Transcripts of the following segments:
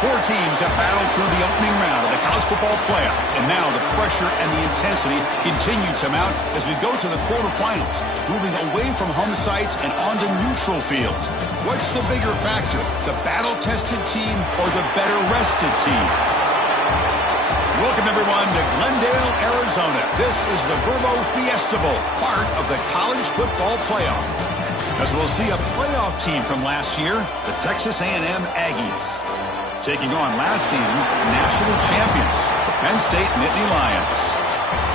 Four teams have battled through the opening round of the college football playoff, and now the pressure and the intensity continue to mount as we go to the quarterfinals, moving away from home sites and onto neutral fields. What's the bigger factor, the battle-tested team or the better-rested team? Welcome, everyone, to Glendale, Arizona. This is the Verbo Fiesta Bowl, part of the college football playoff. As we'll see a playoff team from last year, the Texas A&M Aggies, taking on last season's national champions, the Penn State Nittany Lions.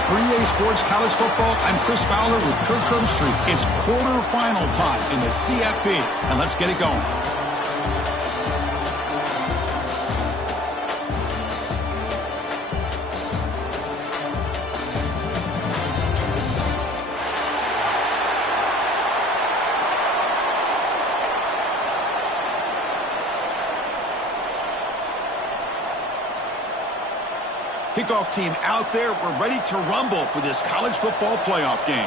For EA Sports College Football, I'm Chris Fowler with Kirk Herbstreit. It's quarterfinal time in the CFB, and let's get it going. Kickoff team out there. We're ready to rumble for this college football playoff game.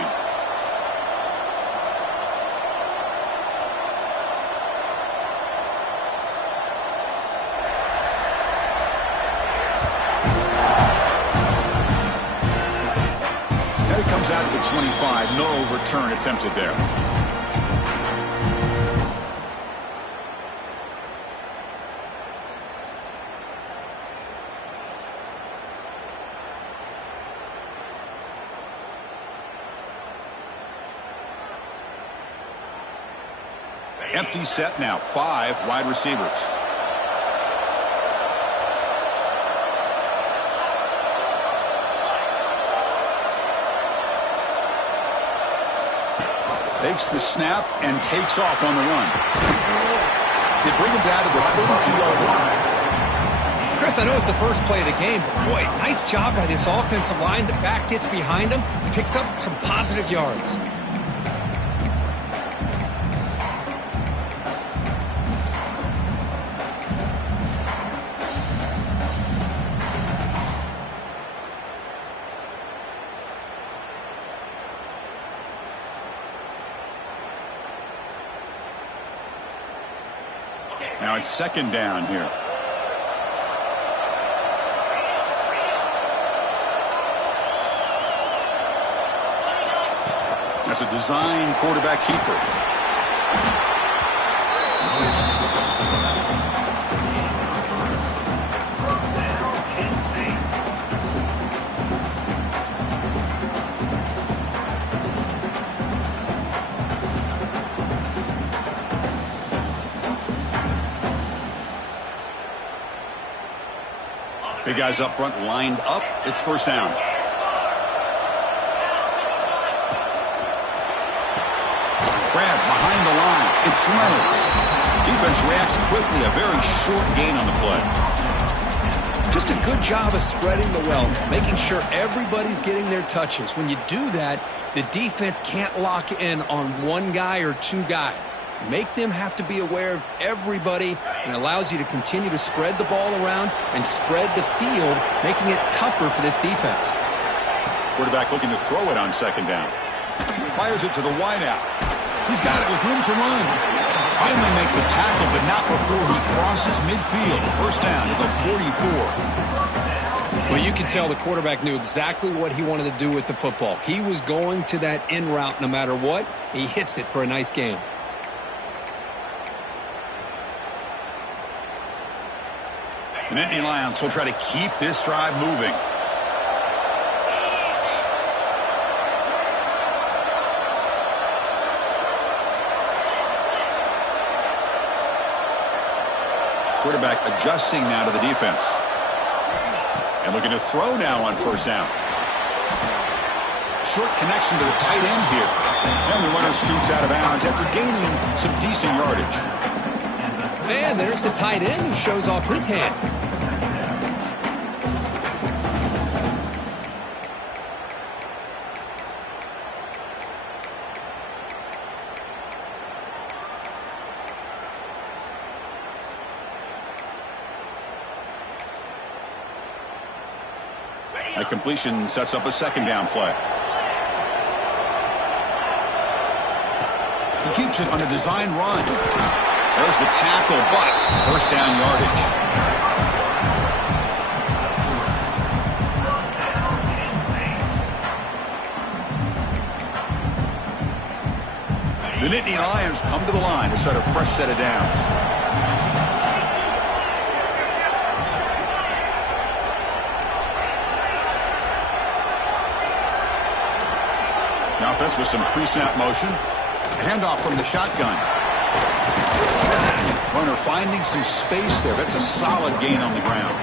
And it comes out at the 25. No return attempted there. Empty set now, 5 wide receivers. Takes the snap and takes off on the run. They bring him down to the 32-yard line. Chris, I know it's the first play of the game, but boy, nice job by this offensive line. The back gets behind him, picks up some positive yards. Now it's second down here. That's a design quarterback keeper. Big guys up front lined up. It's first down. Grab behind the line. It's Reynolds. Defense reacts quickly. A very short gain on the play. Just a good job of spreading the wealth, making sure everybody's getting their touches. When you do that, the defense can't lock in on one guy or two guys. Make them have to be aware of everybody, and allows you to continue to spread the ball around and spread the field, making it tougher for this defense. Quarterback looking to throw it on second down. Fires it to the wideout. He's got it with room to run. Finally make the tackle, but not before he crosses midfield. First down to the 44. Well, you can tell the quarterback knew exactly what he wanted to do with the football. He was going to that in route no matter what. He hits it for a nice gain. The Nittany Lions will try to keep this drive moving. Quarterback adjusting now to the defense. And looking to throw now on first down. Short connection to the tight end here. And the runner scoots out of bounds after gaining some decent yardage. And there's the tight end who shows off his hands. A completion sets up a second down play. He keeps it on a design run. There's the tackle, but first down yardage. The Nittany Lions come to the line to start a fresh set of downs. The offense with some pre-snap motion. Handoff from the shotgun. Runner finding some space there. That's a solid gain on the ground.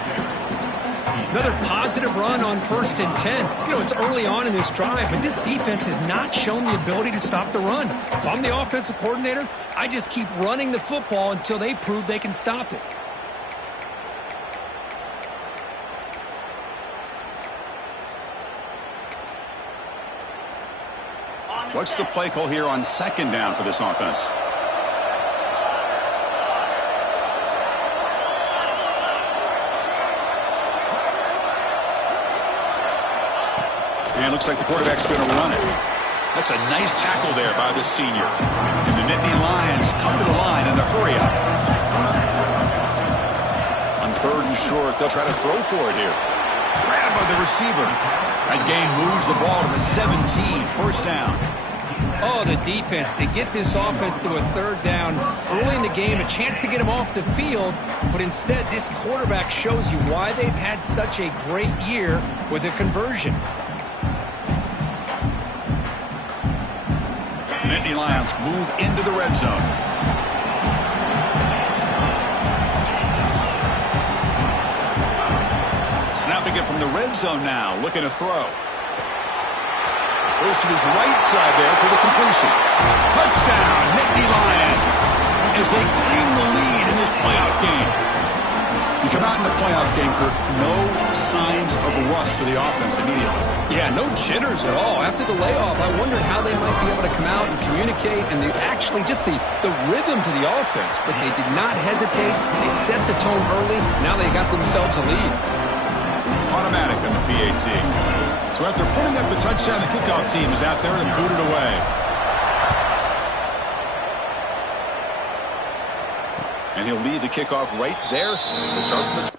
Another positive run on 1st and 10. You know, it's early on in this drive, but this defense has not shown the ability to stop the run. If I'm the offensive coordinator, I just keep running the football until they prove they can stop it. What's the play call here on 2nd down for this offense? And looks like the quarterback's going to run it. That's a nice tackle there by the senior. And the Nittany Lions come to the line in the hurry up. On 3rd and short, they'll try to throw for it here. Grabbed by the receiver. That gain moves the ball to the 17, 1st down. Oh, the defense. They get this offense to a 3rd down early in the game, a chance to get him off the field, but instead this quarterback shows you why they've had such a great year with a conversion. The Nittany Lions move into the red zone. Snapping it from the red zone now, looking to throw. Goes to his right side there for the completion. Touchdown, Nittany Lions, as they claim the lead in this playoff game. You come out in the playoff game, Kirk, no signs of rust for the offense immediately. Yeah, no jitters at all. After the layoff, I wondered how they might be able to come out and communicate, and actually just the rhythm to the offense. But they did not hesitate. They set the tone early. Now they got themselves a lead. Automatic on the PAT. So after putting up a touchdown, the kickoff team is out there and booted away. And he'll lead the kickoff right there to start the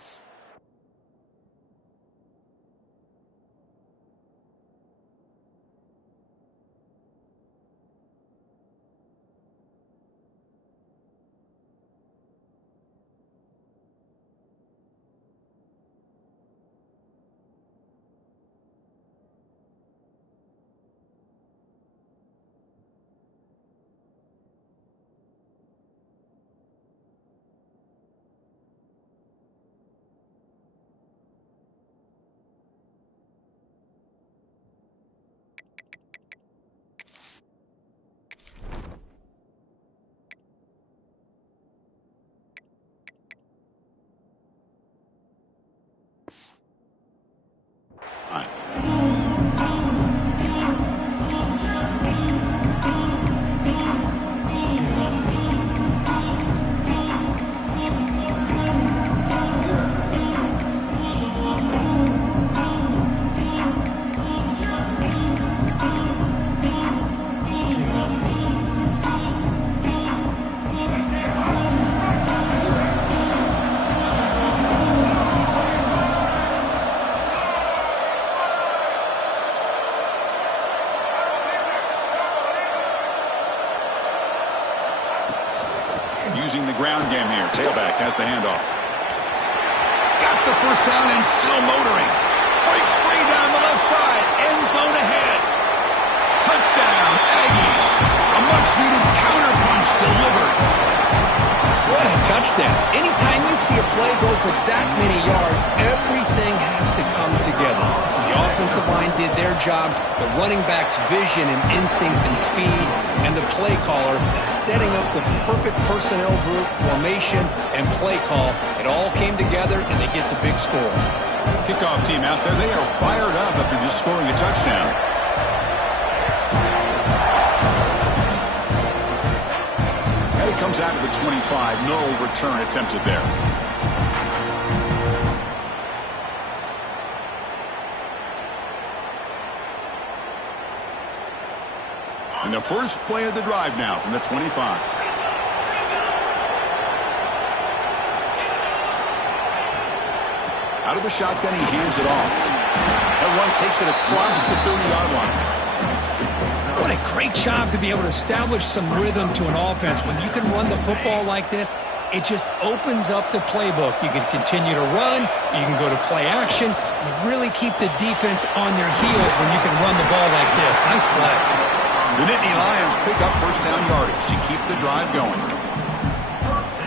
using the ground game here. Tailback has the handoff. Got the 1st down and still motoring. Breaks free down the left side. End zone ahead. Touchdown, Aggies. A much-needed counterpunch delivered. What a touchdown. Anytime you see a play go for that many yards, everything has to come together. The offensive line did their job, the running back's vision and instincts and speed, and the play caller setting up the perfect personnel group, formation, and play call. It all came together, and they get the big score. Kickoff team out there, they are fired up after just scoring a touchdown. And it comes out of the 25. No return attempted there. And the first play of the drive now from the 25. Out of the shotgun, he hands it off. That one takes it across the 30-yard line. What a great job to be able to establish some rhythm to an offense. When you can run the football like this, it just opens up the playbook. You can continue to run. You can go to play action. You really keep the defense on their heels when you can run the ball like this. Nice play. The Nittany Lions pick up first down yardage to keep the drive going.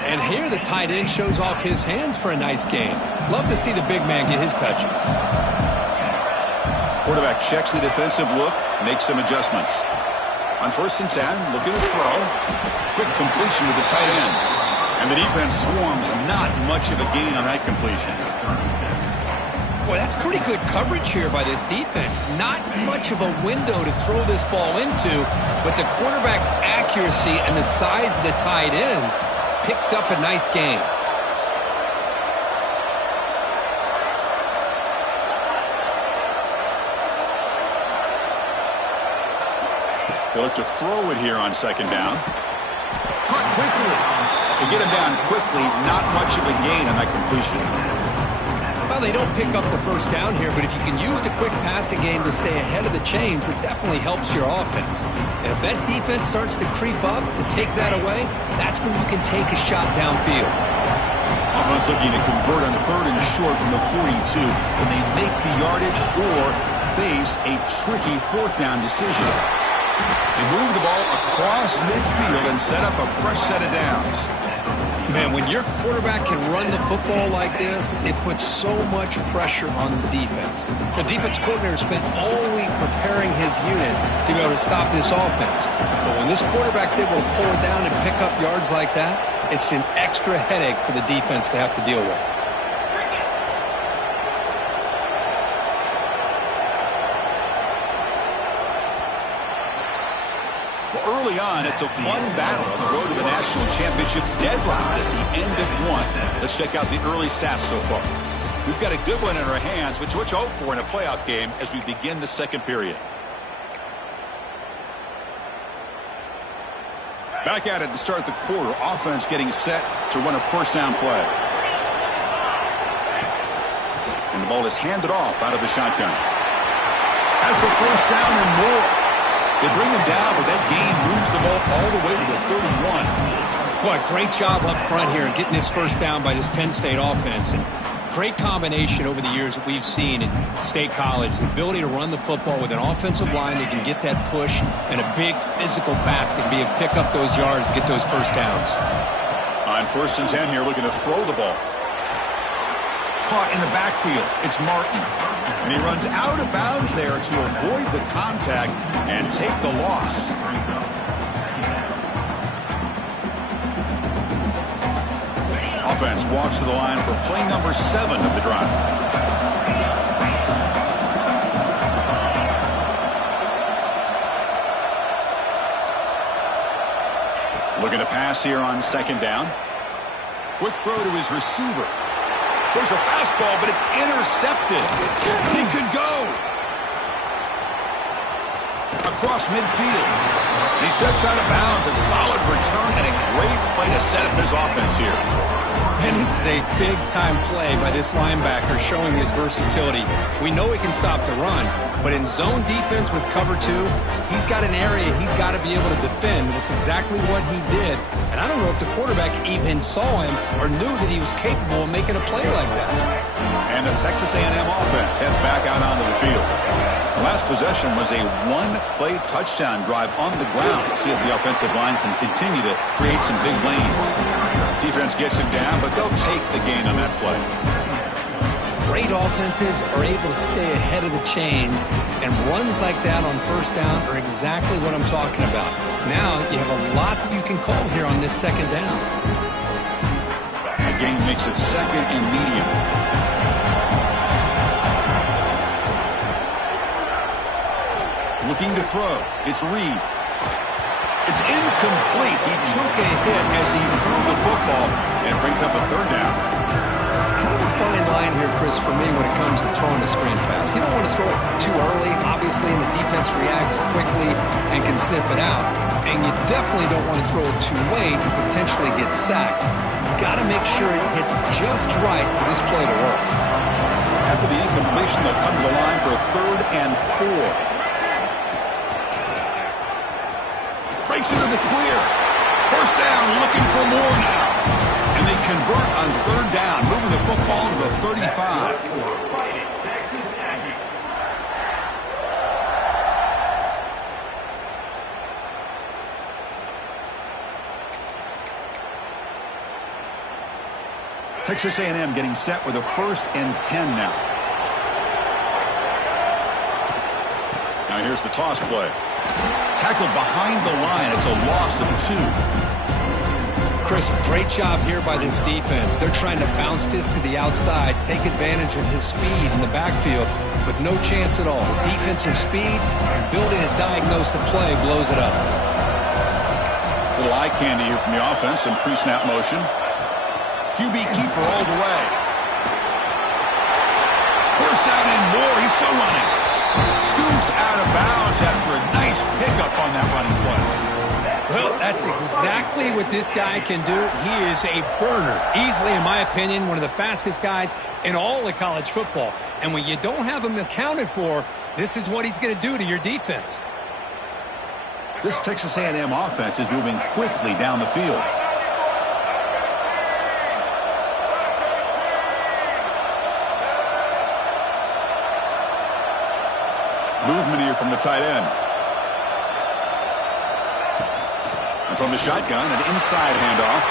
And here the tight end shows off his hands for a nice gain. Love to see the big man get his touches. Quarterback checks the defensive look, makes some adjustments. On 1st and 10, looking to throw. Quick completion to the tight end. And the defense swarms, not much of a gain on that completion. Boy, that's pretty good coverage here by this defense. Not much of a window to throw this ball into, but the quarterback's accuracy and the size of the tight end picks up a nice gain. They look to throw it here on 2nd down. Caught quickly. They get him down quickly. Not much of a gain on that completion. Well, they don't pick up the first down here, but if you can use the quick passing game to stay ahead of the chains, it definitely helps your offense. And if that defense starts to creep up and take that away, that's when you can take a shot downfield. Offense looking to convert on 3rd and short from the 42. Can they make the yardage or face a tricky 4th down decision? They move the ball across midfield and set up a fresh set of downs. Man, when your quarterback can run the football like this, it puts so much pressure on the defense. The defense coordinator spent all week preparing his unit to be able to stop this offense. But when this quarterback's able to pull it down and pick up yards like that, it's an extra headache for the defense to have to deal with. Early on, it's a fun battle on the road to the national championship deadline at the end of one. Let's check out the early stats so far. We've got a good one in our hands, which to hope for in a playoff game as we begin the 2nd period. Back at it to start the quarter. Offense getting set to run a 1st down play. And the ball is handed off out of the shotgun. Has the 1st down and more. They bring him down, but that gain moves the ball all the way to the 31. Boy, great job up front here getting this 1st down by this Penn State offense. And great combination over the years that we've seen in State College. The ability to run the football with an offensive line that can get that push and a big physical back that can be able to pick up those yards to get those 1st downs. On 1st and 10 here, looking to throw the ball. Caught in the backfield. It's Martin. And he runs out of bounds there to avoid the contact and take the loss. Offense walks to the line for play number 7 of the drive. Looking to pass here on 2nd down. Quick throw to his receiver. There's a fastball, but it's intercepted. He could go. Across midfield. And he steps out of bounds. A solid return and a great play to set up his offense here. And this is a big-time play by this linebacker showing his versatility. We know he can stop the run, but in zone defense with cover 2, he's got an area he's got to be able to defend. That's exactly what he did. And I don't know if the quarterback even saw him or knew that he was capable of making a play like that. And the Texas A&M offense heads back out onto the field. The last possession was a 1-play touchdown drive on the ground. See if the offensive line can continue to create some big lanes. Defense gets him down, but they'll take the gain on that play. Great offenses are able to stay ahead of the chains, and runs like that on 1st down are exactly what I'm talking about. Now you have a lot that you can call here on this 2nd down. That gain makes it 2nd and medium. Looking to throw. It's Reed. It's incomplete. He took a hit as he threw the football and brings up a 3rd down. Kind of a fine line here, Chris, for me when it comes to throwing a screen pass. You don't want to throw it too early, obviously, and the defense reacts quickly and can sniff it out. And you definitely don't want to throw it too late and potentially get sacked. You got to make sure it hits just right for this play to work. After the incompletion, they'll come to the line for a 3rd and 4. Breaks into the clear. First down, looking for more now. And they convert on third down, moving the football to the 35. Texas A&M getting set with a 1st and 10 now. Now here's the toss play. Tackled behind the line. It's a loss of 2. Chris, great job here by this defense. They're trying to bounce this to the outside, take advantage of his speed in the backfield, but no chance at all. Defensive speed, ability to diagnose the play, blows it up. Little eye candy here from the offense, some pre-snap motion. QB keeper all the way. First down and more. He's still running. Scoots out of bounds after a nice pickup on that running play. Well, that's exactly what this guy can do. He is a burner. Easily, in my opinion, one of the fastest guys in all of college football. And when you don't have him accounted for, this is what he's going to do to your defense. This Texas A&M offense is moving quickly down the field. Movement here from the tight end. And from the shotgun, an inside handoff.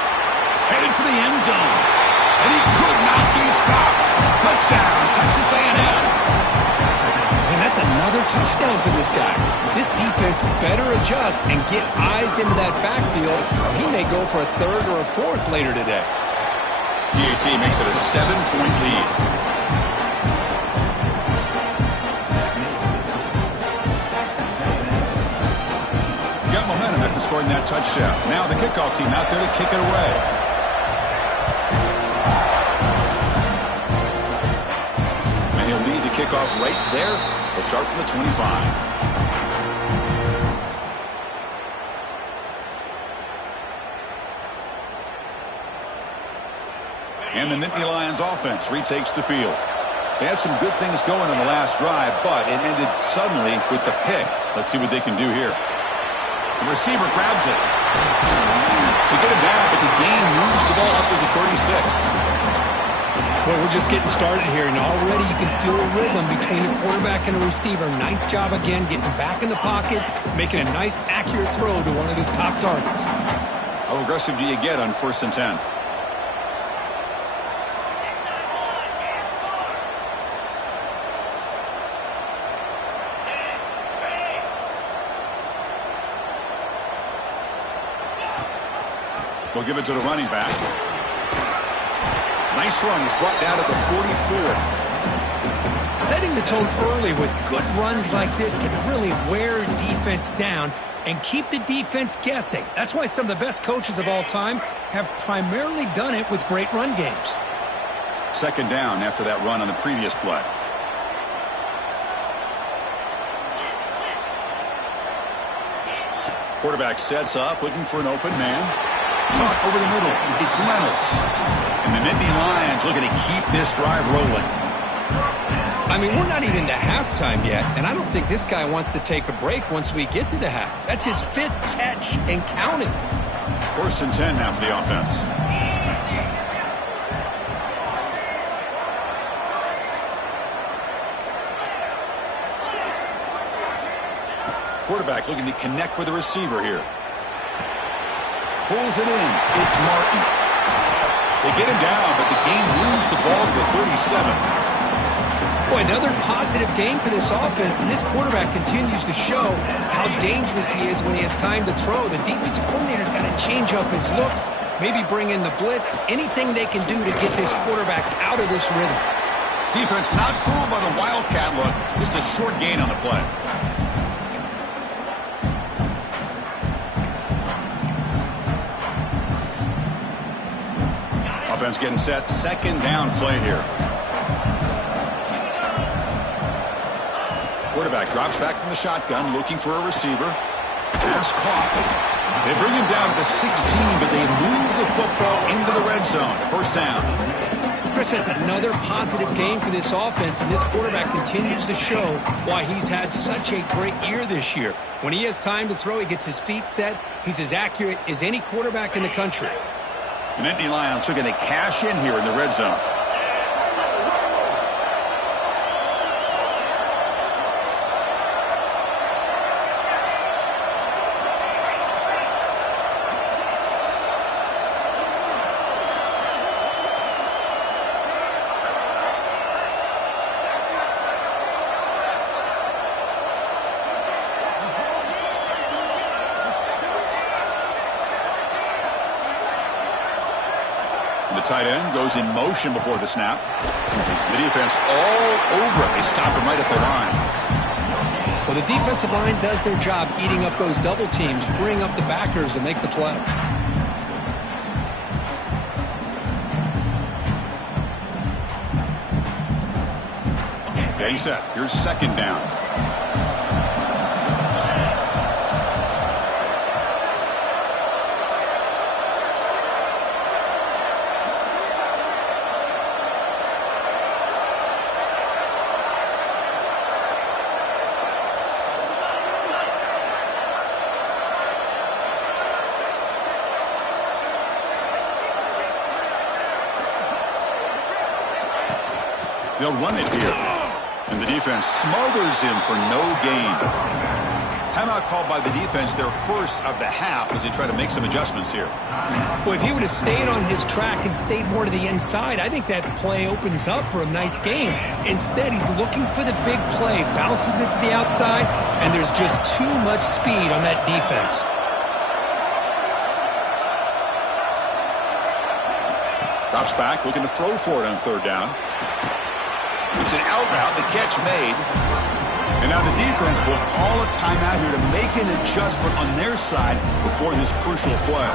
Headed for the end zone. And he could not be stopped. Touchdown, Texas A&M. And that's another touchdown for this guy. This defense better adjust and get eyes into that backfield, or he may go for a 3rd or a 4th later today. PAT makes it a 7-point lead. Momentum after scoring that touchdown. Now the kickoff team out there to kick it away. And he'll lead the kickoff right there. He'll start from the 25. And the Nittany Lions offense retakes the field. They had some good things going on the last drive, but it ended suddenly with the pick. Let's see what they can do here. The receiver grabs it. They get it down, but the gain moves the ball up to the 36. Well, we're just getting started here, and already you can feel a rhythm between the quarterback and the receiver. Nice job again getting back in the pocket, making a nice, accurate throw to one of his top targets. How aggressive do you get on 1st and 10? We'll give it to the running back. Nice run. He's brought down to the 44. Setting the tone early with good runs like this can really wear defense down and keep the defense guessing. That's why some of the best coaches of all time have primarily done it with great run games. 2nd down after that run on the previous play. Quarterback sets up, looking for an open man. Caught over the middle. It's Reynolds. And the Nittany Lions looking to keep this drive rolling. I mean, we're not even to halftime yet, and I don't think this guy wants to take a break once we get to the half. That's his 5th catch and counting. 1st and 10 now for the offense. Quarterback looking to connect with the receiver here. Pulls it in. It's Martin. They get him down, but the game moves the ball to the 37. Boy, another positive game for this offense, and this quarterback continues to show how dangerous he is when he has time to throw. The defensive coordinator's got to change up his looks, maybe bring in the blitz, anything they can do to get this quarterback out of this rhythm. Defense not fooled by the Wildcat look. Just a short gain on the play. Offense getting set. 2nd down play here. Quarterback drops back from the shotgun, looking for a receiver. Pass caught. They bring him down to the 16, but they move the football into the red zone. 1st down. Chris, that's another positive game for this offense, and this quarterback continues to show why he's had such a great year this year. When he has time to throw, he gets his feet set. He's as accurate as any quarterback in the country. The Nittany Lions looking to cash in here in the red zone. The tight end goes in motion before the snap. The defense all over it. They stop him right at the line. Well, the defensive line does their job eating up those double teams, freeing up the backers to make the play. Getting set. Here's second down. They'll run it here. And the defense smothers him for no gain. Timeout called by the defense, their first of the half, as they try to make some adjustments here. Well, if he would have stayed on his track and stayed more to the inside, I think that play opens up for a nice game. Instead, he's looking for the big play, bounces it to the outside, and there's just too much speed on that defense. Drops back, looking to throw for it on third down. It's an out route, the catch made. And now the defense will call a timeout here to make an adjustment on their side before this crucial play.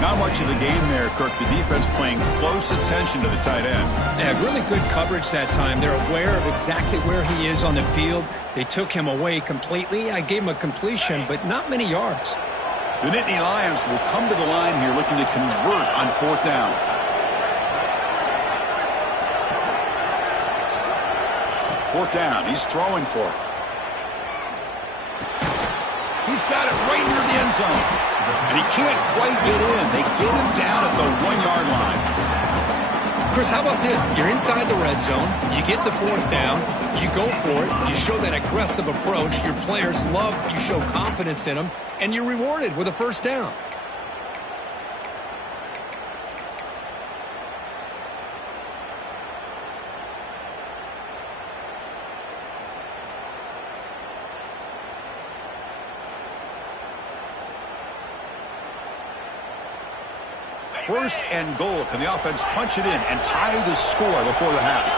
Not much of the game there, Kirk. The defense paying close attention to the tight end. Yeah, really good coverage that time. They're aware of exactly where he is on the field. They took him away completely. I gave him a completion, but not many yards. The Nittany Lions will come to the line here looking to convert on fourth down. Fourth down. He's throwing for it. He's got it right near the end zone. And he can't quite get in. They get him down at the 1-yard line. Chris, how about this? You're inside the red zone. You get the fourth down. You go for it. You show that aggressive approach. Your players love you show confidence in them. And you're rewarded with a first down. First and goal. Can the offense punch it in and tie the score before the half?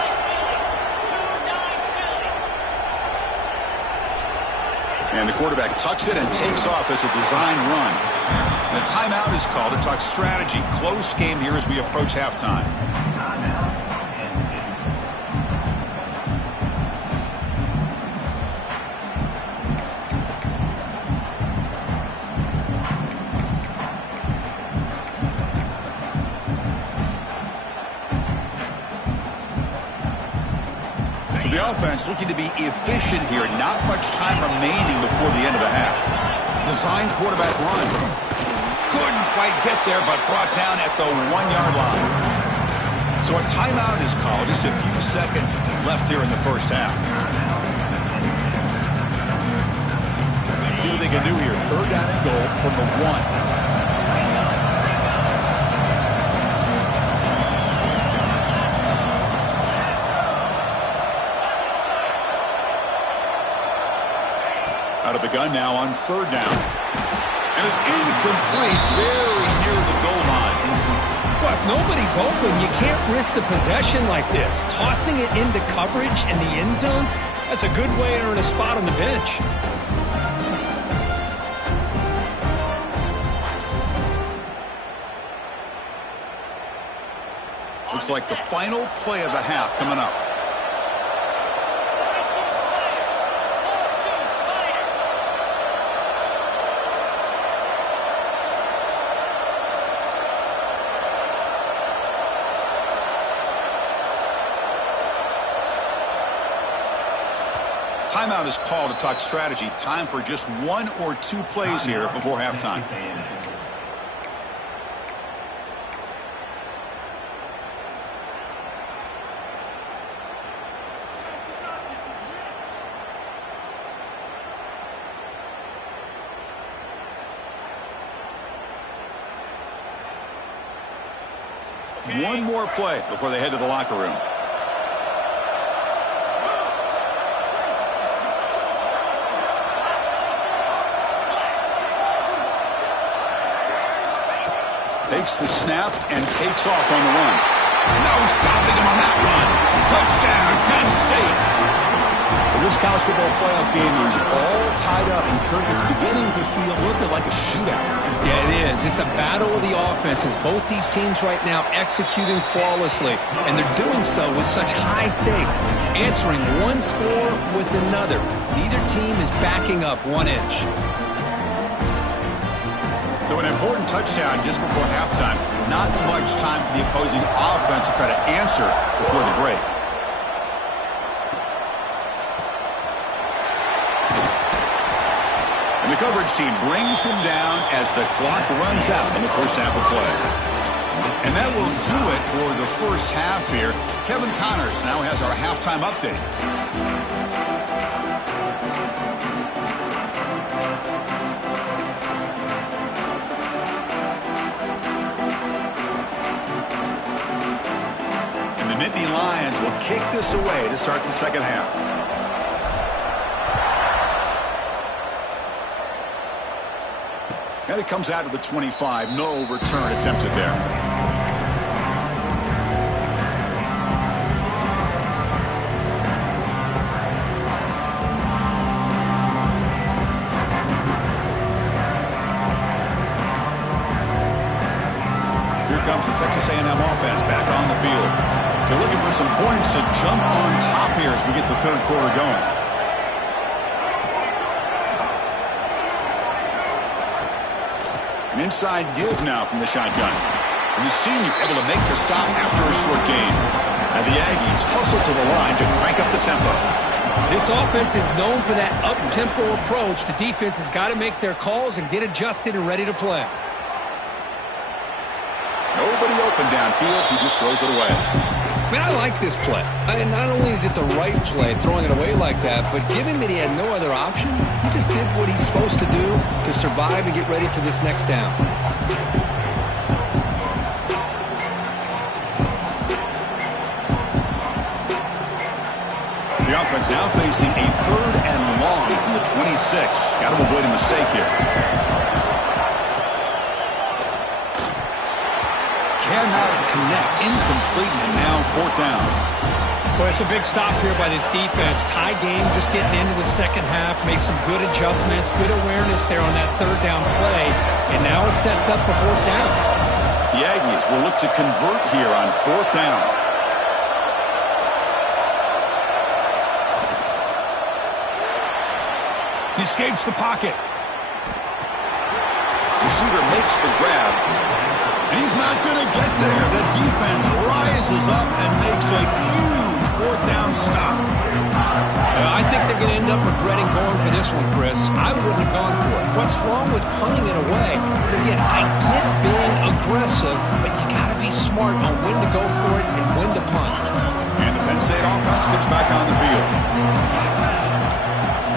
And the quarterback tucks it and takes off as a design run. And a timeout is called to talk strategy. Close game here as we approach halftime. The offense looking to be efficient here. Not much time remaining before the end of the half. Design quarterback run. Couldn't quite get there, but brought down at the 1-yard line. So a timeout is called. Just a few seconds left here in the first half. See what they can do here. Third down and goal from the 1. Out of the gun now on third down. And it's incomplete, very near the goal line. Well, if nobody's open, you can't risk the possession like this. Tossing it into coverage in the end zone, that's a good way to earn a spot on the bench. Looks like the final play of the half coming up. timeout is called to talk strategy. Time for just 1 or 2 plays here before halftime. One more play before they head to the locker room. Takes the snap and takes off on the run. No stopping him on that run. Touchdown, Penn State. Well, this college football playoff game is all tied up, and Kirk, it's beginning to feel a little bit like a shootout. Yeah, it is. It's a battle of the offenses. Both these teams right now executing flawlessly, and they're doing so with such high stakes, answering one score with another. Neither team is backing up 1 inch. So an important touchdown just before halftime. Not much time for the opposing offense to try to answer before the break. And the coverage team brings him down as the clock runs out in the first half of play. And that will do it for the first half here. Kevin Connors now has our halftime update. Nittany Lions will kick this away to start the second half. And it comes out to the 25. No return attempted there. Here comes the Texas A&M offense back on the field. They're looking for some points to jump on top here as we get the third quarter going. An inside give now from the shotgun. And the senior able to make the stop after a short gain. And the Aggies hustle to the line to crank up the tempo. This offense is known for that up-tempo approach. The defense has got to make their calls and get adjusted and ready to play. Nobody open downfield. He just throws it away. Man, I like this play. Not only is it the right play, throwing it away like that, but given that he had no other option, he just did what he's supposed to do to survive and get ready for this next down. The offense now facing a 3rd and long from the 26. Got to avoid a mistake here. Cannot connect, incomplete, and now 4th down. Well, it's a big stop here by this defense. Tie game, just getting into the second half, made some good adjustments, good awareness there on that 3rd down play, and now it sets up for 4th down. The Aggies will look to convert here on 4th down. He escapes the pocket. Receiver makes the grab. And he's not going to get there. The defense rises up and makes a huge 4th down stop. I think they're going to end up regretting going for this one, Chris. I wouldn't have gone for it. What's wrong with punting it away? But again, I get being aggressive, but you got to be smart on when to go for it and when to punt. And the Penn State offense gets back on the field.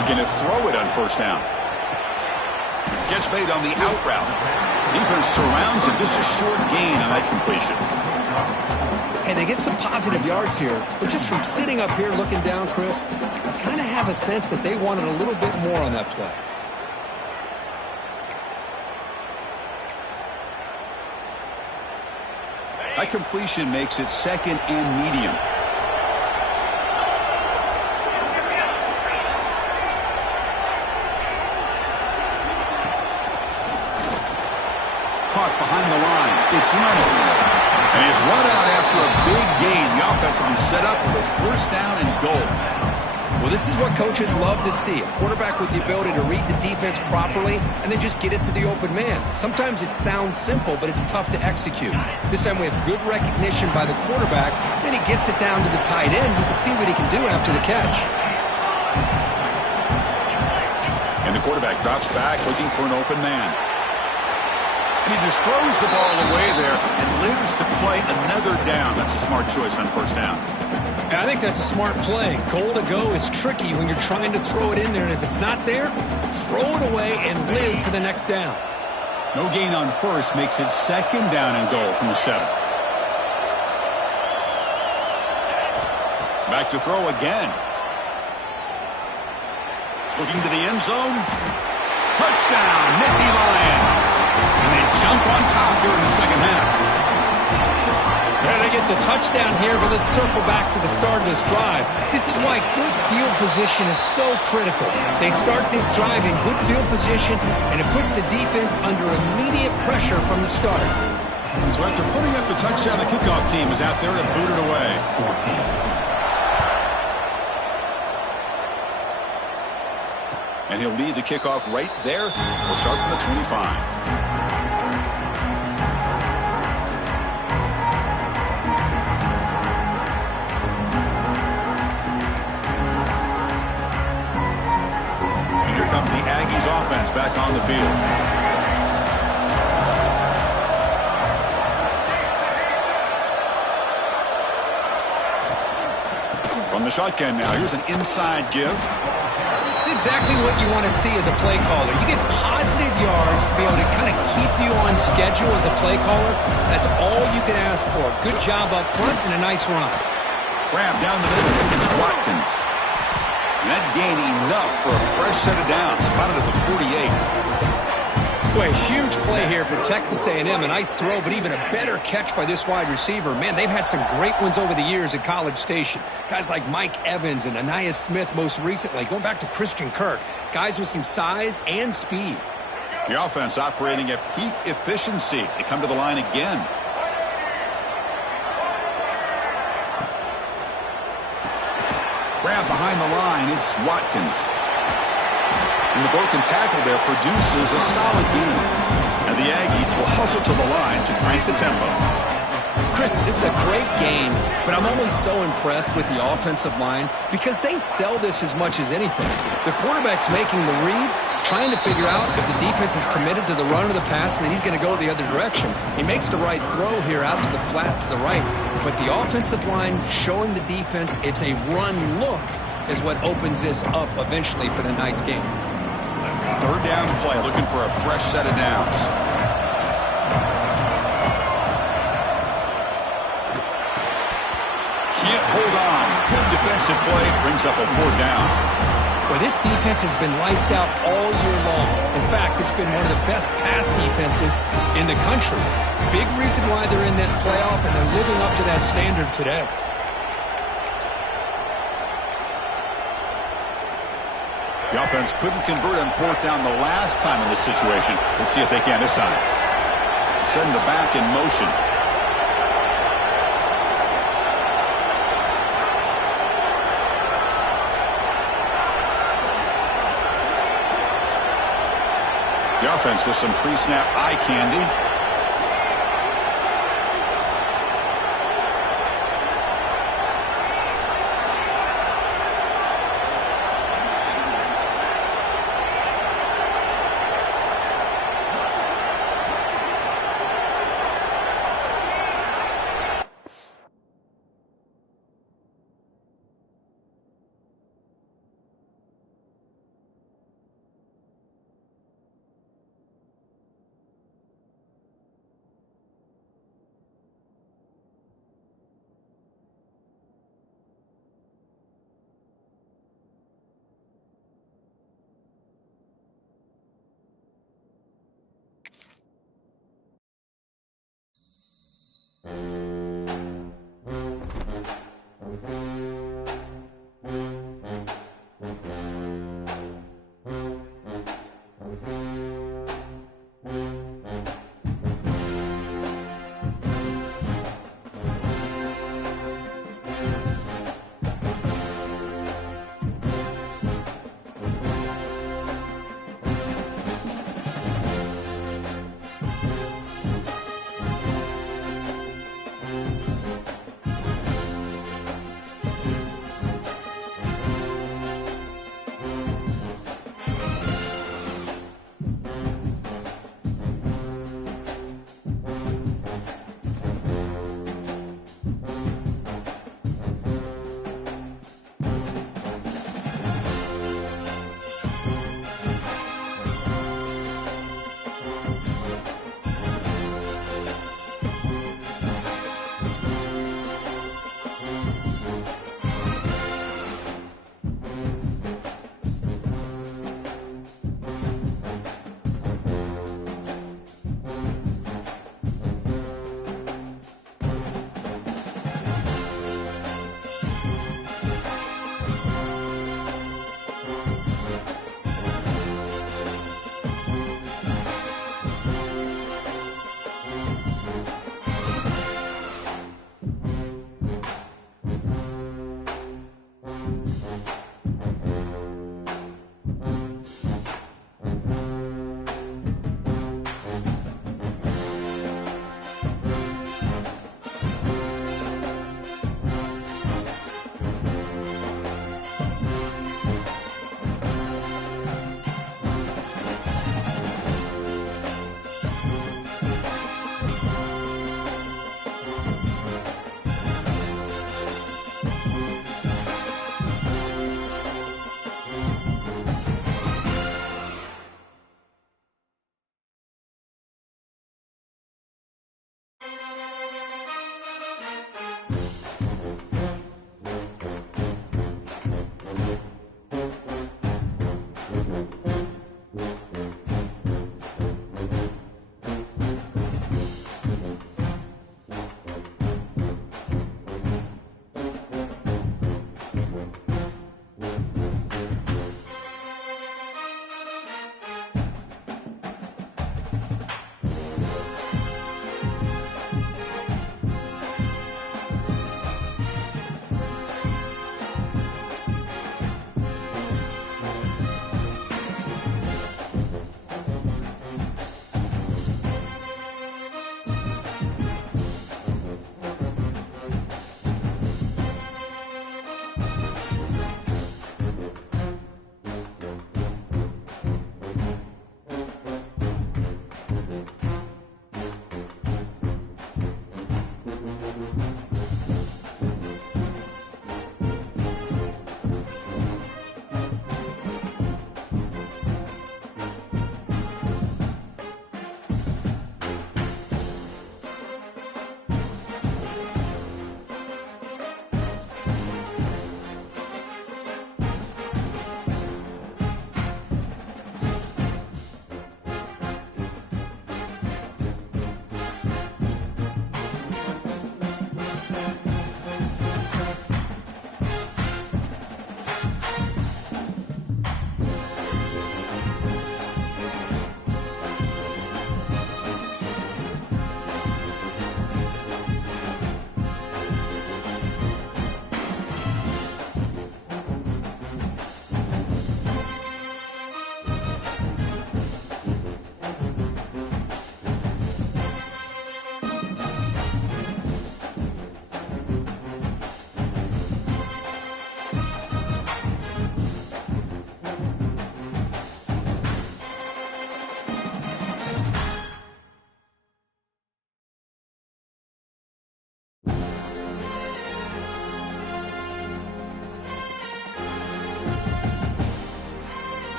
Looking to throw it on 1st down. Gets made on the out route. Defense surrounds him. Just a short gain on that completion. And they get some positive yards here. But just from sitting up here looking down, Chris, I kind of have a sense that they wanted a little bit more on that play. That completion makes it 2nd and medium. Behind the line, it's Reynolds. And he's run out after a big gain. The offense will be set up with a 1st down and goal. Well, this is what coaches love to see. A quarterback with the ability to read the defense properly and then just get it to the open man. Sometimes it sounds simple, but it's tough to execute. This time we have good recognition by the quarterback. Then he gets it down to the tight end. You can see what he can do after the catch. the quarterback drops back looking for an open man. And he just throws the ball away there and lives to play another down. That's a smart choice on first down. I think that's a smart play. Goal to go is tricky when you're trying to throw it in there. And if it's not there, throw it away and live for the next down. No gain on first makes it second down and goal from the 7. Back to throw again. Looking to the end zone. Touchdown, Nittany Lions. And they jump on top here in the second half. Yeah, they get the touchdown here, but let's circle back to the start of this drive. This is why good field position is so critical. They start this drive in good field position, and it puts the defense under immediate pressure from the start. So after putting up the touchdown, the kickoff team is out there to boot it away. And he'll lead the kickoff right there. We'll start from the 25. Offense back on the field. From the shotgun now, here's an inside give. It's exactly what you want to see as a play caller. You get positive yards to be able to kind of keep you on schedule as a play caller. That's all you can ask for. Good job up front and a nice run. Grab down the middle. It's Watkins. And that gained enough for a fresh set of downs. Spotted at the 48. Boy, huge play here for Texas A&M. A nice throw, but even a better catch by this wide receiver. Man, they've had some great ones over the years at College Station. Guys like Mike Evans and Anais Smith most recently. Going back to Christian Kirk. Guys with some size and speed. The offense operating at peak efficiency. They come to the line again. Grab behind the line, it's Watkins. And the broken tackle there produces a solid gain. And the Aggies will hustle to the line to crank the tempo. Chris, this is a great game, but I'm always so impressed with the offensive line because they sell this as much as anything. The quarterback's making the read, trying to figure out if the defense is committed to the run or the pass, and then he's going to go the other direction. He makes the right throw here out to the flat to the right, but the offensive line showing the defense it's a run look is what opens this up eventually for the nice game. Third down play, looking for a fresh set of downs. Can't hold on. Good defensive play, brings up a 4th down. Well, this defense has been lights out all year long. In fact, it's been one of the best pass defenses in the country. Big reason why they're in this playoff, and they're living up to that standard today. The offense couldn't convert on 4th down the last time in this situation. Let's see if they can this time. Send the back in motion. The offense with some pre-snap eye candy.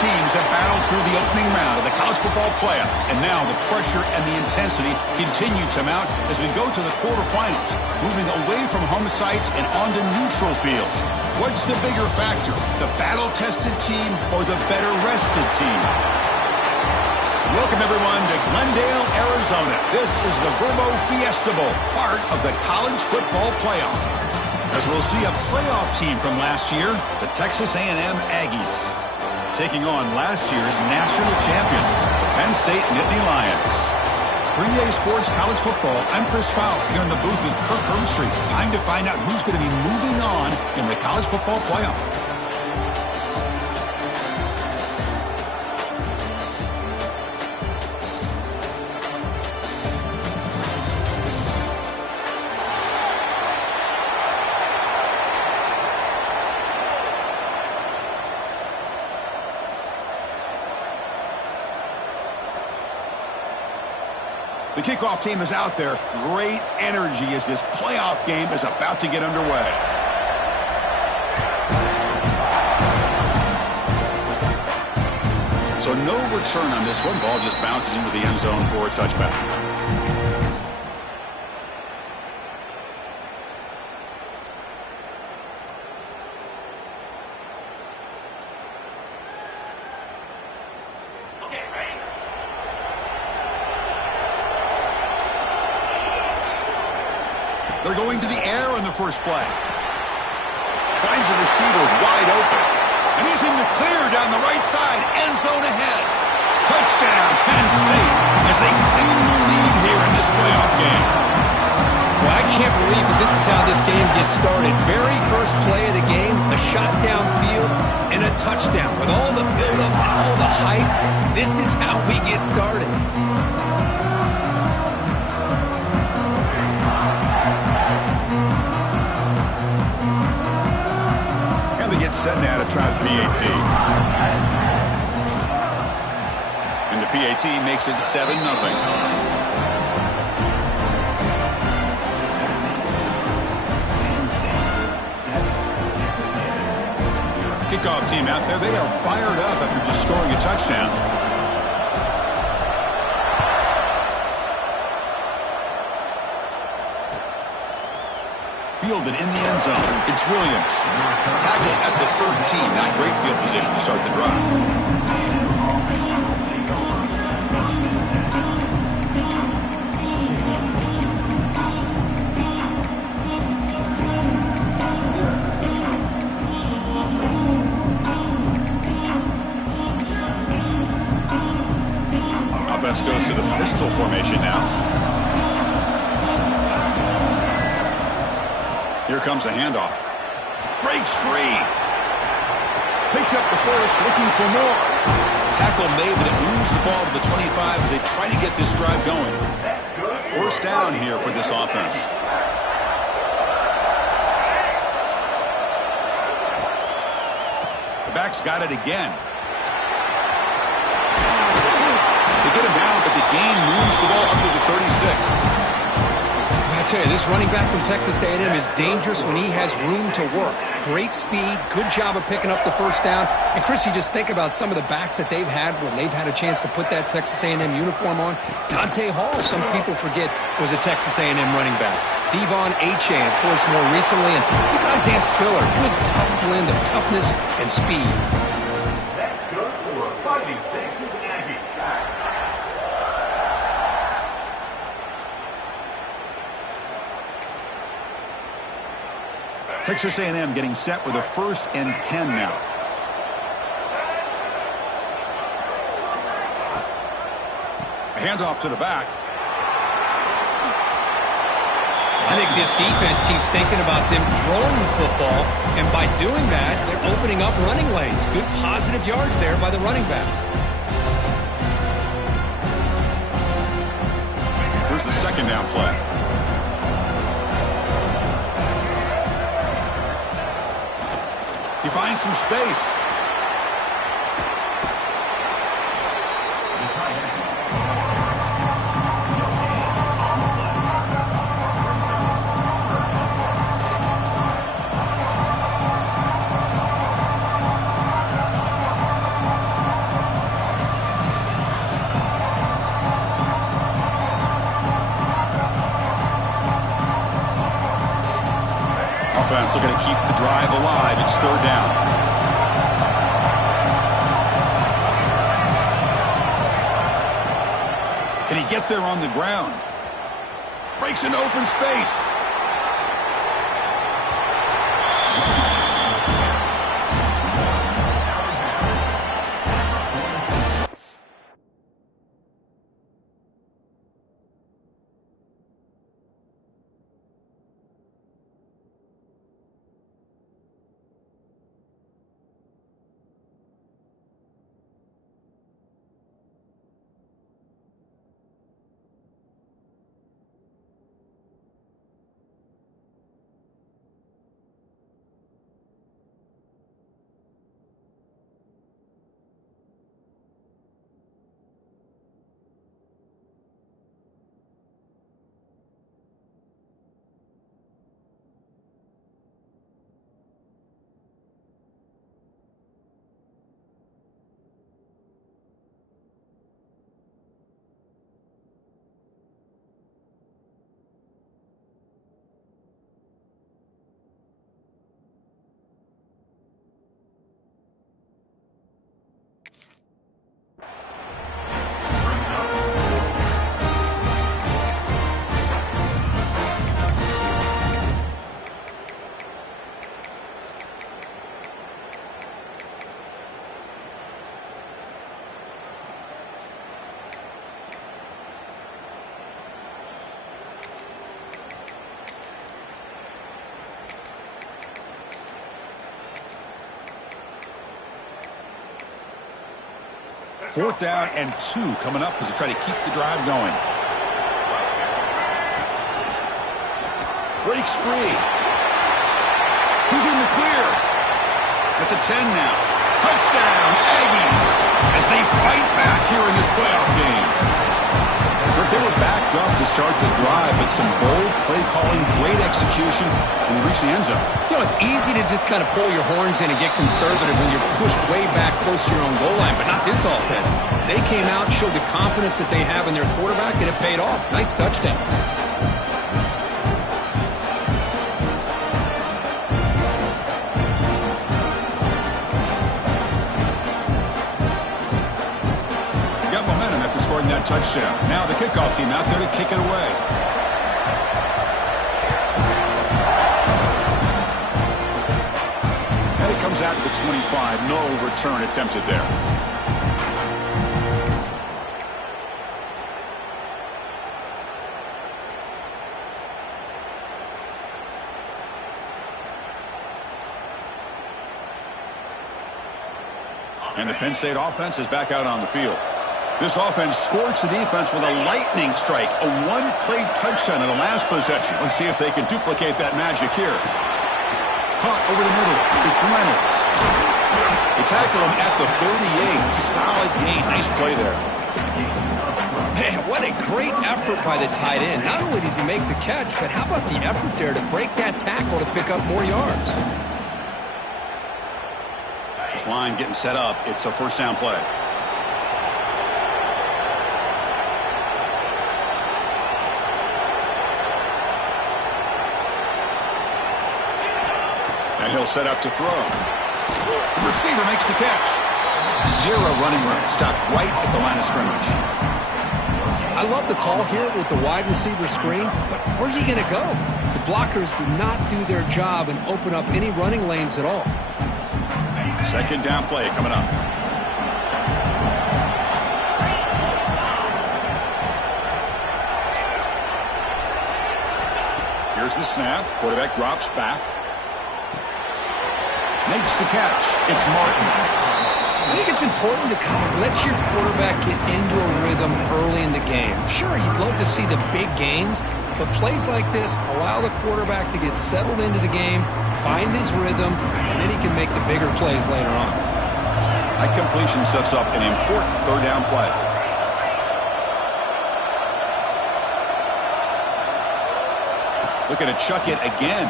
teams have battled through the opening round of the college football playoff, and now the pressure and the intensity continue to mount as we go to the quarterfinals, moving away from home sites and onto neutral fields. What's the bigger factor, the battle-tested team or the better-rested team? Welcome, everyone, to Glendale, Arizona. This is the Verbo Fiesta Bowl, part of the college football playoff. As we'll see a playoff team from last year, the Texas A&M Aggies, taking on last year's national champions, the Penn State Nittany Lions. 3A Sports College Football, I'm Chris Fowler here in the booth with Kirk Herbstreit. Time to find out who's going to be moving on in the college football playoff. The kickoff team is out there. Great energy as this playoff game is about to get underway. So no return on this one. Ball just bounces into the end zone for a touchback. They're going to the air on the first play. Finds a receiver wide open. And he's in the clear down the right side. End zone ahead. Touchdown, Penn State, as they claim the lead here in this playoff game. Well, I can't believe that this is how this game gets started. Very first play of the game, a shot downfield and a touchdown. With all the buildup and all the hype, this is how we get started. Set now to try the PAT. And the PAT makes it 7-0. Kickoff team out there. They are fired up after just scoring a touchdown. Fielded in the end zone. It's Williams. Tackled at the 13. Not great field position to start the drive. Offense goes to the pistol formation now. Here comes a handoff. Breaks free. Picks up the first, looking for more. Tackle made, but it moves the ball to the 25 as they try to get this drive going. First down here for this offense. The back's got it again. They get him down, but the gain moves the ball up to the 36. I tell you, this running back from Texas A&M is dangerous when he has room to work. Great speed, good job of picking up the first down. And, Chris, you just think about some of the backs that they've had when they've had a chance to put that Texas A&M uniform on. Dante Hall, some people forget, was a Texas A&M running back. Devon Achane, of course, more recently. And even Isaiah Spiller, good, tough blend of toughness and speed. That's good for a fighting Texas Aggie. Texas A&M getting set with a 1st and 10 now. A handoff to the back. I think this defense keeps thinking about them throwing the football, and by doing that, they're opening up running lanes. Good positive yards there by the running back. Here's the second down play. He finds some space. defense looking to keep the drive alive. It's third down. Can he get there on the ground? Breaks into open space. Fourth down and 2 coming up as they try to keep the drive going. Breaks free. Who's in the clear? At the 10 now. Touchdown, Aggies, as they fight back here in this playoff game. Kirk, they were backed up to start the drive, but some bold play calling, great execution, and reach the end zone. You know, it's easy to just kind of pull your horns in and get conservative when you're pushed way back close to your own goal line, but not this offense. They came out, showed the confidence that they have in their quarterback, and it paid off. Nice touchdown. That touchdown. Now the kickoff team out there to kick it away. And it comes out to the 25. No return attempted there. And the Penn State offense is back out on the field. This offense scorched the defense with a lightning strike, a one-play touchdown in the last possession. Let's see if they can duplicate that magic here. Caught over the middle. It's Reynolds. They tackle him at the 38. Solid gain. Nice play there. Man, what a great effort by the tight end. Not only does he make the catch, but how about the effort there to break that tackle to pick up more yards? This line getting set up. It's a first down play. And he'll set up to throw. The receiver makes the catch. Zero running room. Stopped right at the line of scrimmage. I love the call here with the wide receiver screen, but where's he going to go? The blockers do not do their job and open up any running lanes at all. Second down play coming up. Here's the snap. Quarterback drops back. Makes the catch. It's Martin. I think it's important to kind of let your quarterback get into a rhythm early in the game. Sure, you'd love to see the big gains, but plays like this allow the quarterback to get settled into the game, find his rhythm, and then he can make the bigger plays later on. That completion sets up an important third down play. Looking to chuck it again.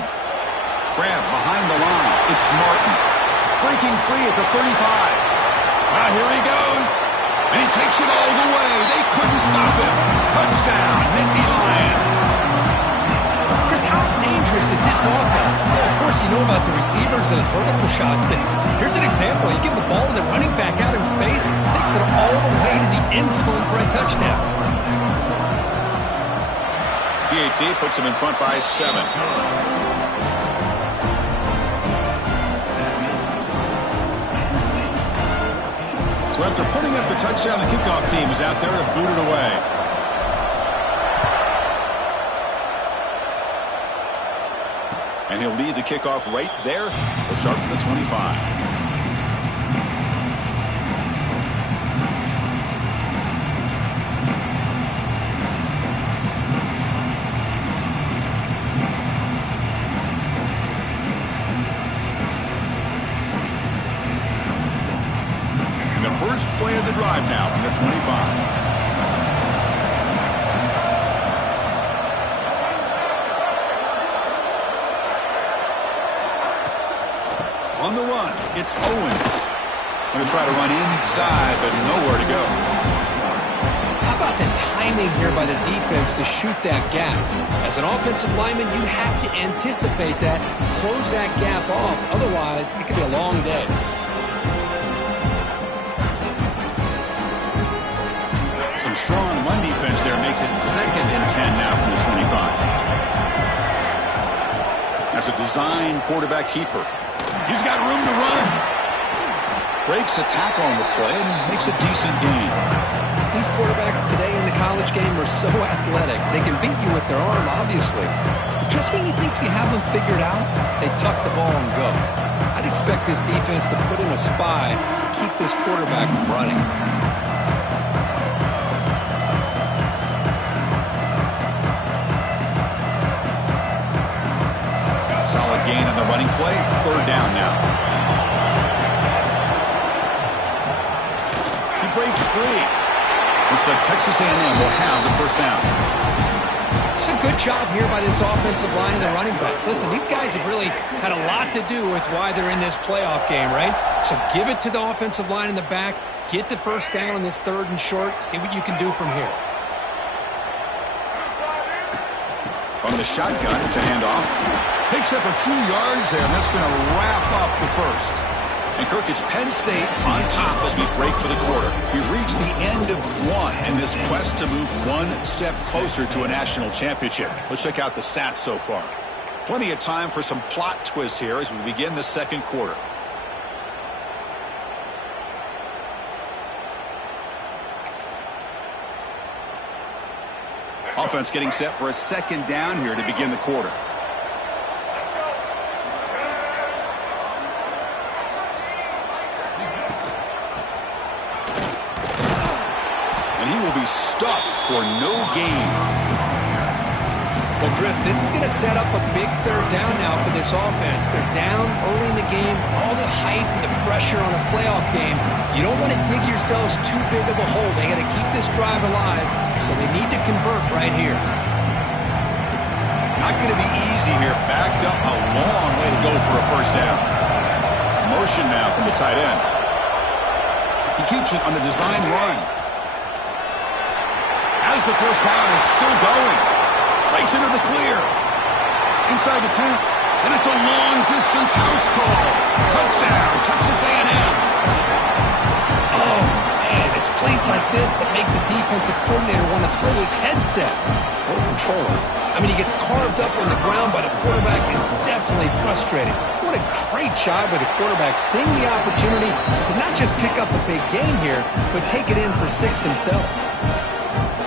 Grab behind the line. It's Martin. Breaking free at the 35. Now here he goes. And he takes it all the way. They couldn't stop him. Touchdown, Nittany Lions. Chris, how dangerous is this offense. Well, of course, you know about the receivers and the vertical shots, but here's an example. You give the ball to the running back out in space, takes it all the way to the end zone for a touchdown. PAT puts him in front by 7. So after putting up the touchdown, the kickoff team is out there to boot it away. And he'll lead the kickoff right there. He'll start from the 25. First play of the drive now from the 25. On the run, it's Owens. Going to try to run inside, but nowhere to go. How about the timing here by the defense to shoot that gap? As an offensive lineman, you have to anticipate that, close that gap off. Otherwise, it could be a long day. Some strong run defense there makes it 2nd and 10 now from the 25. That's a design quarterback keeper. He's got room to run. Breaks a tackle on the play and makes a decent gain. These quarterbacks today in the college game are so athletic. They can beat you with their arm, obviously. But just when you think you have them figured out, they tuck the ball and go. I'd expect this defense to put in a spy to keep this quarterback from running. Solid gain on the running play. 3rd down now. He breaks free. Looks like Texas A&M will have the first down. It's a good job here by this offensive line and the running back. Listen, these guys have really had a lot to do with why they're in this playoff game, right? So give it to the offensive line in the back. Get the first down on this 3rd and short. See what you can do from here. On the shotgun, it's a handoff. Picks up a few yards there, and that's going to wrap up the first. And Kirk, it's Penn State on top as we break for the quarter. We've reached the end of one in this quest to move one step closer to a national championship. Let's check out the stats so far. Plenty of time for some plot twists here as we begin the 2nd quarter. Offense getting set for a 2nd down here to begin the quarter. And he will be stuffed for no gain. Well, Chris, this is going to set up a big 3rd down now for this offense. They're down early in the game, all the hype and the pressure on a playoff game. You don't want to dig yourselves too big of a hole. They got to keep this drive alive, so they need to convert right here. Not going to be easy here. Backed up a long way to go for a first down. Motion now from the tight end. He keeps it on the design run. As the first down is still going. Breaks into the clear. Inside the 10. And it's a long-distance house call. Touchdown, Texas A&M. Oh, man, it's plays like this that make the defensive coordinator want to throw his headset. Or controller. I mean, he gets carved up on the ground by the quarterback. Is definitely frustrating. What a great job by the quarterback seeing the opportunity to not just pick up a big game here, but take it in for 6 himself.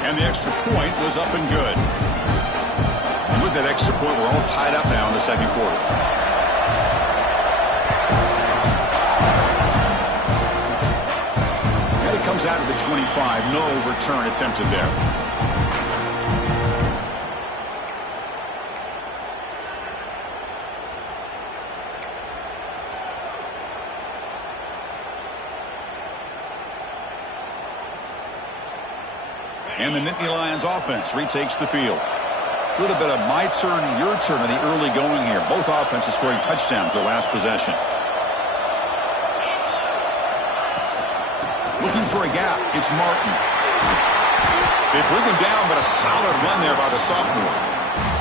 And the extra point was up and good. And with that extra point, we're all tied up now in the 2nd quarter. And it comes out of the 25. No return attempted there. And the Nittany Lions offense retakes the field. A little bit of my turn, your turn in the early going here. Both offenses scoring touchdowns their last possession. Looking for a gap. It's Martin. They bring him down, but a solid run there by the sophomore.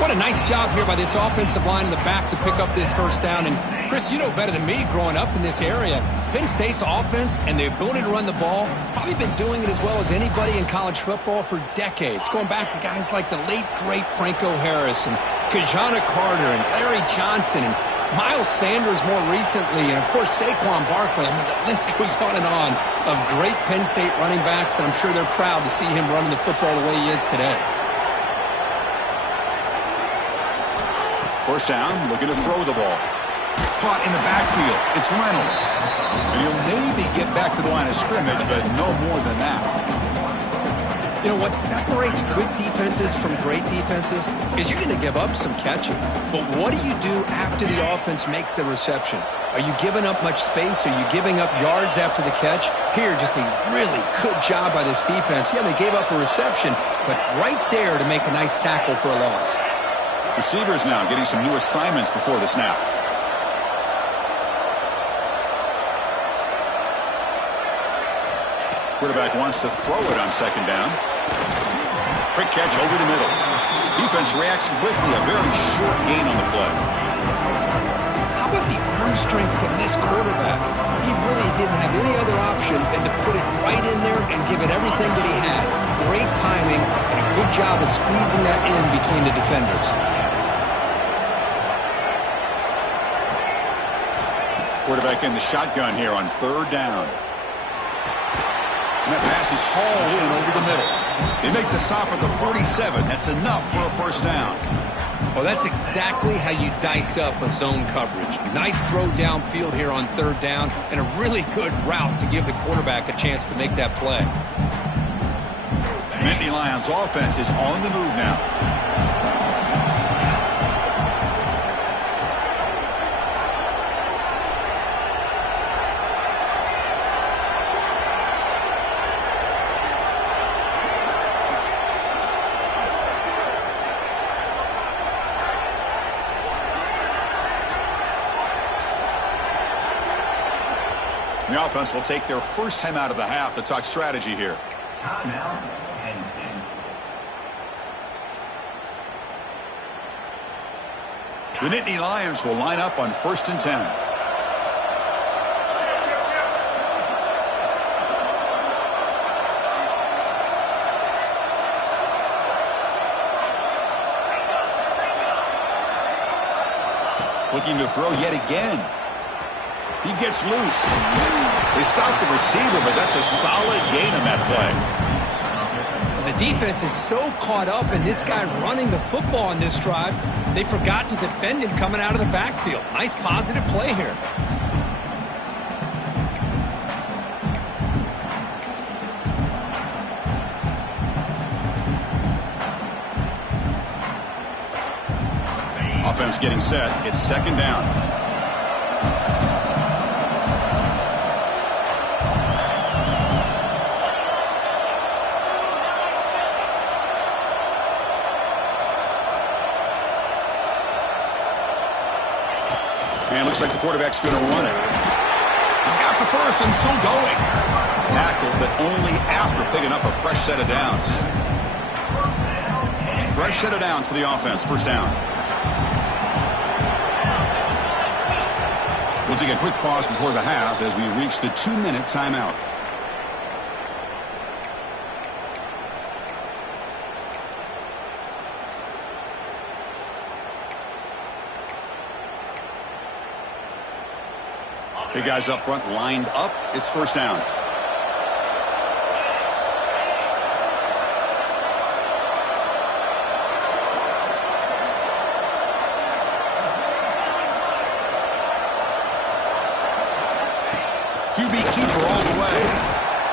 What a nice job here by this offensive line in the back to pick up this first down. And, Chris, you know better than me growing up in this area. Penn State's offense and the ability to run the ball, probably been doing it as well as anybody in college football for decades, going back to guys like the late, great Franco Harris and Kajana Carter and Larry Johnson and Miles Sanders more recently, and, of course, Saquon Barkley. I mean, the list goes on and on of great Penn State running backs, and I'm sure they're proud to see him running the football the way he is today. First down, looking to throw the ball. Caught in the backfield. It's Reynolds. And he'll maybe get back to the line of scrimmage, but no more than that. You know, what separates good defenses from great defenses is you're going to give up some catches. But what do you do after the offense makes the reception? Are you giving up much space? Are you giving up yards after the catch? Here, just a really good job by this defense. Yeah, they gave up a reception, but right there to make a nice tackle for a loss. Receivers now getting some new assignments before the snap. Quarterback wants to throw it on second down. Quick catch over the middle. Defense reacts quickly. A very short gain on the play. How about the arm strength from this quarterback? He really didn't have any other option than to put it right in there and give it everything that he had. Great timing and a good job of squeezing that in between the defenders. Quarterback in the shotgun here on third down. And that pass is hauled in over the middle. They make the stop at the 47. That's enough for a first down. Well, that's exactly how you dice up a zone coverage. Nice throw downfield here on third down and a really good route to give the quarterback a chance to make that play. Nittany Lions offense is on the move now. The offense will take their first time out of the half to talk strategy here. Timeout, Penn State. The Nittany Lions will line up on 1st and 10. Looking to throw yet again. He gets loose. They stop the receiver, but that's a solid gain on that play. The defense is so caught up in this guy running the football on this drive, they forgot to defend him coming out of the backfield. Nice positive play here. Offense getting set. It's second down. And looks like the quarterback's going to run it. He's got the first and still going. Tackle, but only after picking up a fresh set of downs. Fresh set of downs for the offense. First down. We'll take a quick pause before the half as we reach the 2-minute timeout. Big guys up front lined up. It's first down. QB keeper all the way.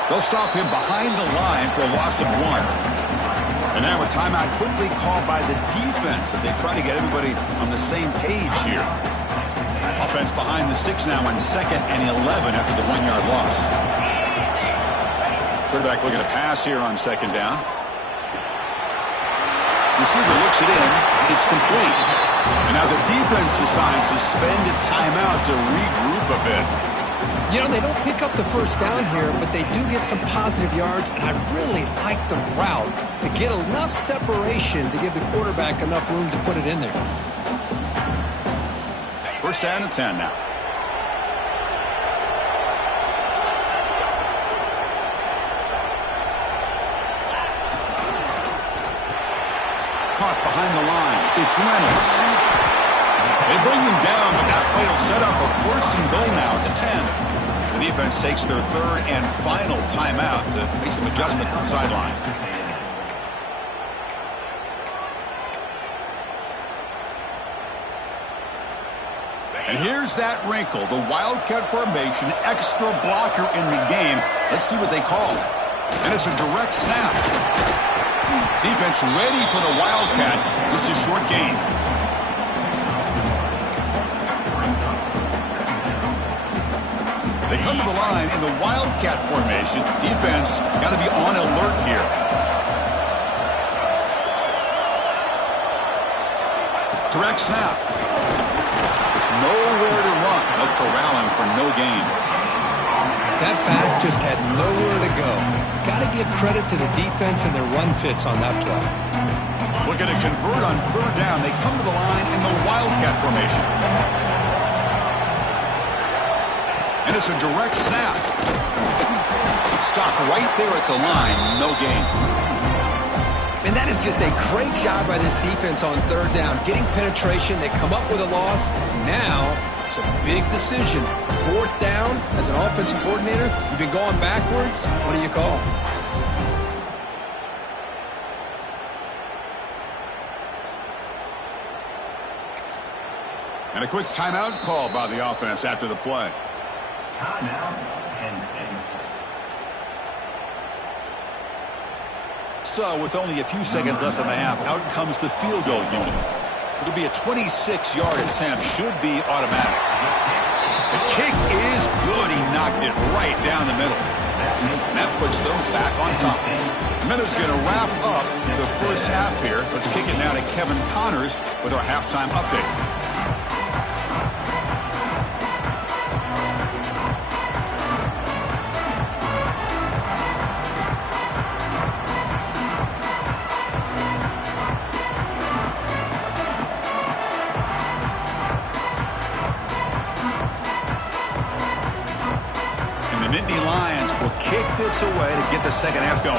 They'll stop him behind the line for a loss of 1. And now a timeout quickly called by the defense as they try to get everybody on the same page here. Offense behind the 6 now on 2nd and 11 after the 1-yard loss. Quarterback looking to pass here on 2nd down. Receiver looks it in. It's complete. And now the defense decides to spend a timeout to regroup a bit. You know, they don't pick up the first down here, but they do get some positive yards, and I really like the route to get enough separation to give the quarterback enough room to put it in there. First down and 10 now. Caught behind the line. It's Reynolds. They bring him down, but that play will set up a first and goal now at the 10. The defense takes their third and final timeout to make some adjustments at the sideline. And here's that wrinkle, the Wildcat formation, extra blocker in the game. Let's see what they call. And it's a direct snap. Defense ready for the Wildcat. Just a short gain. They come to the line in the Wildcat formation. Defense got to be on alert here. Direct snap. Nowhere to run. No corralling for no gain. That back just had nowhere to go. Got to give credit to the defense and their run fits on that play. Looking to convert on third down. They come to the line in the Wildcat formation. And it's a direct snap. Stopped right there at the line. No gain. And that is just a great job by this defense on third down. Getting penetration. They come up with a loss. Now it's a big decision. Fourth down, as an offensive coordinator, you've been going backwards. What do you call? And a quick timeout call by the offense after the play. Timeout, Penn State. So, with only a few seconds left in the half, out comes the field goal unit. It'll be a 26-yard attempt. Should be automatic. The kick is good. He knocked it right down the middle. And that puts them back on top. Minutes going to wrap up the first half here. Let's kick it now to Kevin Connors with our halftime update. Nittany Lions will kick this away to get the second half going.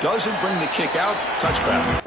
Doesn't bring the kick out. Touchback.